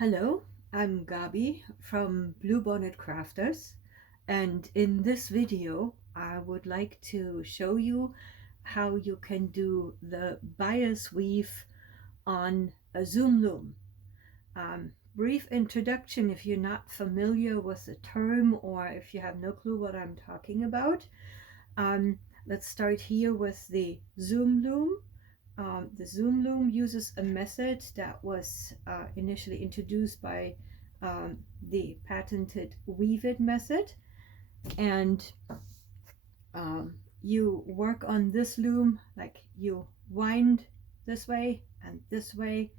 Hello, I'm Gabi from Bluebonnet Crafters, and in this video I would like to show you how you can do the bias weave on a zoom loom. Brief introduction if you're not familiar with the term or if you have no clue what I'm talking about. Let's start here with the zoom loom. The zoom loom uses a method that was initially introduced by the patented weave it method, and you work on this loom like you wind this way and this way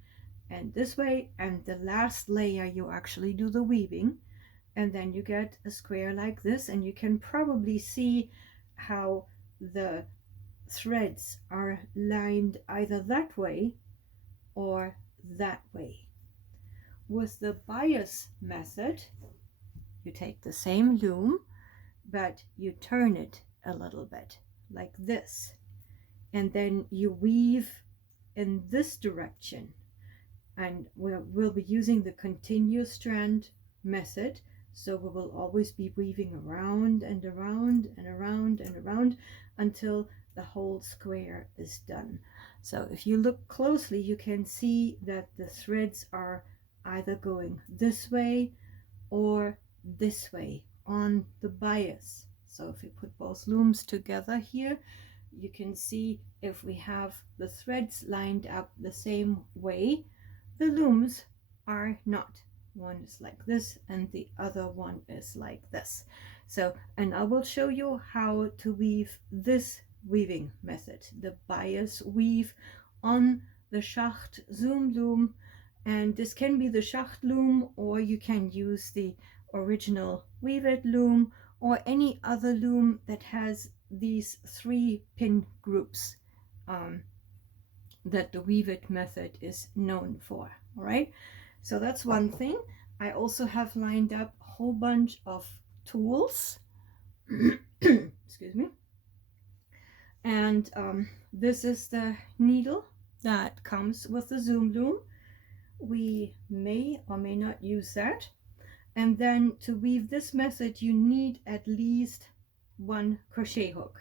and this way, and the last layer you actually do the weaving, and then you get a square like this, and you can probably see how the threads are lined either that way or that way. With the bias method, you take the same loom, but you turn it a little bit like this, and then you weave in this direction. And we'll be using the continuous strand method, so we will always be weaving around and around and around and around until the whole square is done. So if you look closely, you can see that the threads are either going this way or this way on the bias. So if we put both looms together here, you can see if we have the threads lined up the same way, the looms are not. One is like this and the other one is like this. So, and I will show you how to weave this weaving method, the bias weave on the Schacht zoom loom. And this can be the Schacht loom, or you can use the original weave it loom, or any other loom that has these 3 pin groups that the weave it method is known for. All right, so that's one thing. I also have lined up a whole bunch of tools excuse me, and this is the needle that comes with the zoom loom. We may or may not use that. And then to weave this method you need at least 1 crochet hook,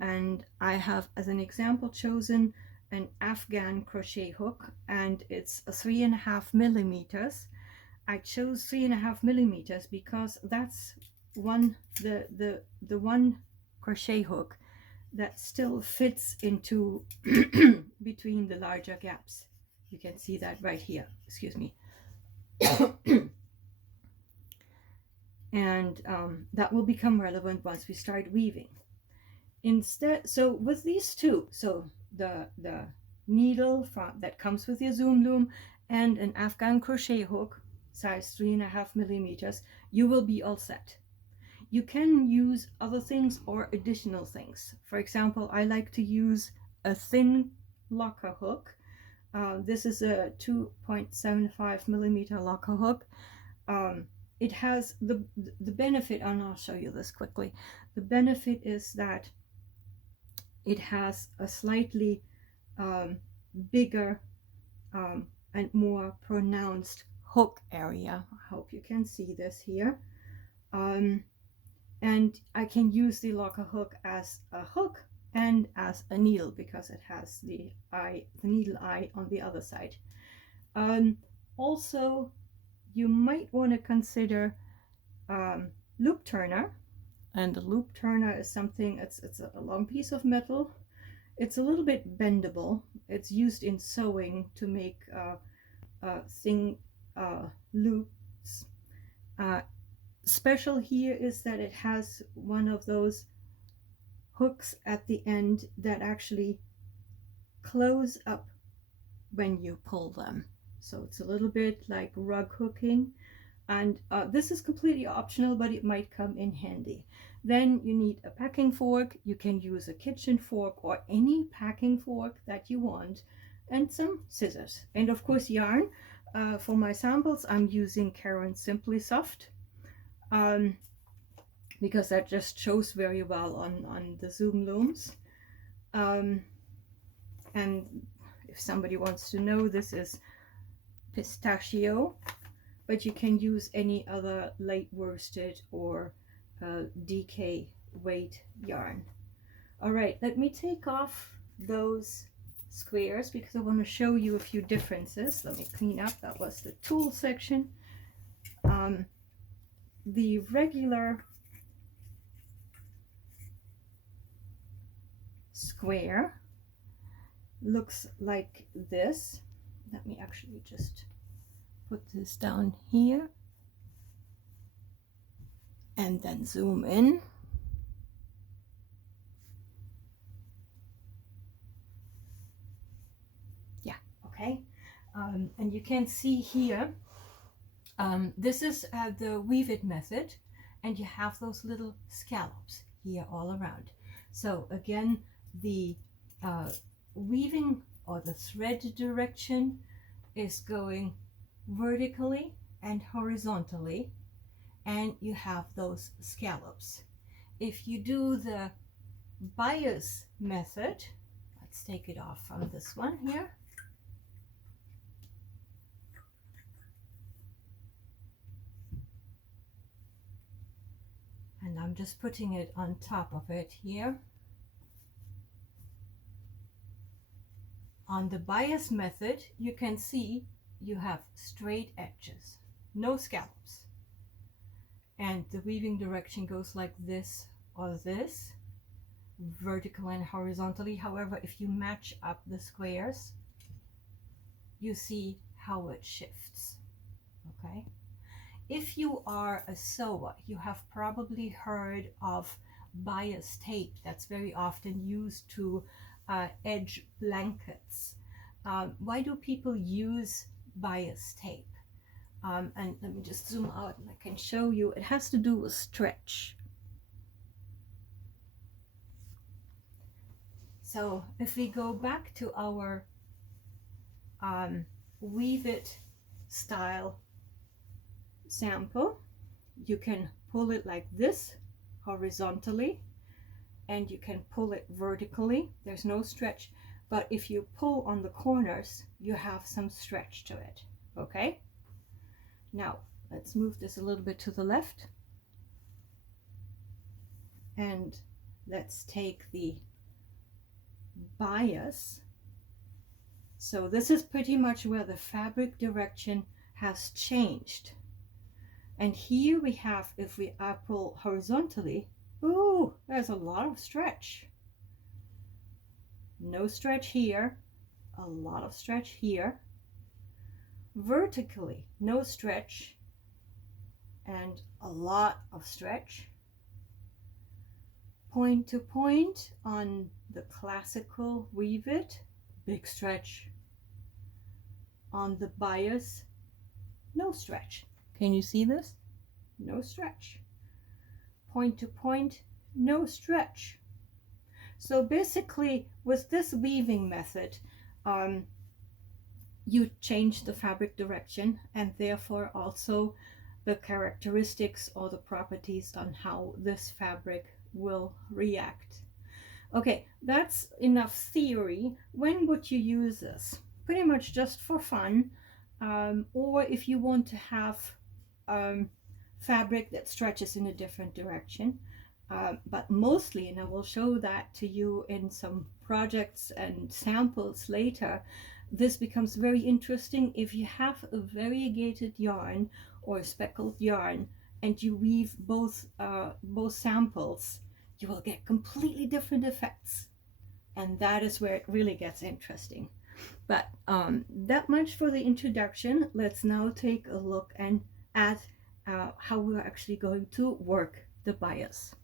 and I have as an example chosen an Afghan crochet hook, and it's a 3.5 millimeters. I chose 3.5 millimeters because that's the one crochet hook that still fits into between the larger gaps. You can see that right here, excuse me. And that will become relevant once we start weaving. Instead, so with these two, so the needle that comes with your zoom loom and an Afghan crochet hook size 3.5 millimeters, you will be all set. You can use other things or additional things. For example, I like to use a thin locker hook. This is a 2.75 millimeter locker hook. It has the benefit, and I'll show you this quickly. The benefit is that it has a slightly bigger and more pronounced hook area. I hope you can see this here. And I can use the locker hook as a hook and as a needle because it has the needle eye on the other side. Also, you might want to consider loop turner. And the loop turner is something, it's a long piece of metal. It's a little bit bendable. It's used in sewing to make thin loops. Special here is that it has one of those hooks at the end that actually close up when you pull them. So it's a little bit like rug hooking. And this is completely optional, but it might come in handy. Then you need a packing fork. You can use a kitchen fork or any packing fork that you want, and some scissors. And of course yarn. For my samples I'm using Caron Simply Soft, because that just shows very well on the zoom looms. And if somebody wants to know, this is pistachio but you can use any other late worsted or DK weight yarn. All right, let me take off those squares because I want to show you a few differences. Let me clean up. That was the tool section. The regular square looks like this. Let me actually just put this down here and then zoom in. Yeah, okay. And you can see here, this is the weave it method, and you have those little scallops here all around. So again, the weaving or the thread direction is going vertically and horizontally, and you have those scallops. If you do the bias method, let's take it off from this one here. And I'm just putting it on top of it here. On the bias method, you can see you have straight edges, no scallops. And the weaving direction goes like this or this, vertical and horizontally. However, if you match up the squares, you see how it shifts, okay? If you are a sewer, you have probably heard of bias tape. That's very often used to edge blankets. Why do people use bias tape? And let me just zoom out and I can show you. It has to do with stretch. So if we go back to our weave it style sample, you can pull it like this horizontally, and you can pull it vertically. There's no stretch, but if you pull on the corners, you have some stretch to it, okay? Now let's move this a little bit to the left, and let's take the bias. So this is pretty much where the fabric direction has changed. And here we have, if we pull horizontally, ooh, there's a lot of stretch. No stretch here, a lot of stretch here. Vertically, no stretch, and a lot of stretch. Point to point on the classical weave it, big stretch. On the bias, no stretch. Can you see this? No stretch. Point to point, no stretch. So basically, with this weaving method, you change the fabric direction and therefore also the characteristics or the properties on how this fabric will react. Okay, that's enough theory. When would you use this? Pretty much just for fun, or if you want to have fabric that stretches in a different direction. But mostly, and I will show that to you in some projects and samples later, this becomes very interesting if you have a variegated yarn or speckled yarn and you weave both samples, you will get completely different effects. And that is where it really gets interesting. But that much for the introduction. Let's now take a look at how we're actually going to work the bias.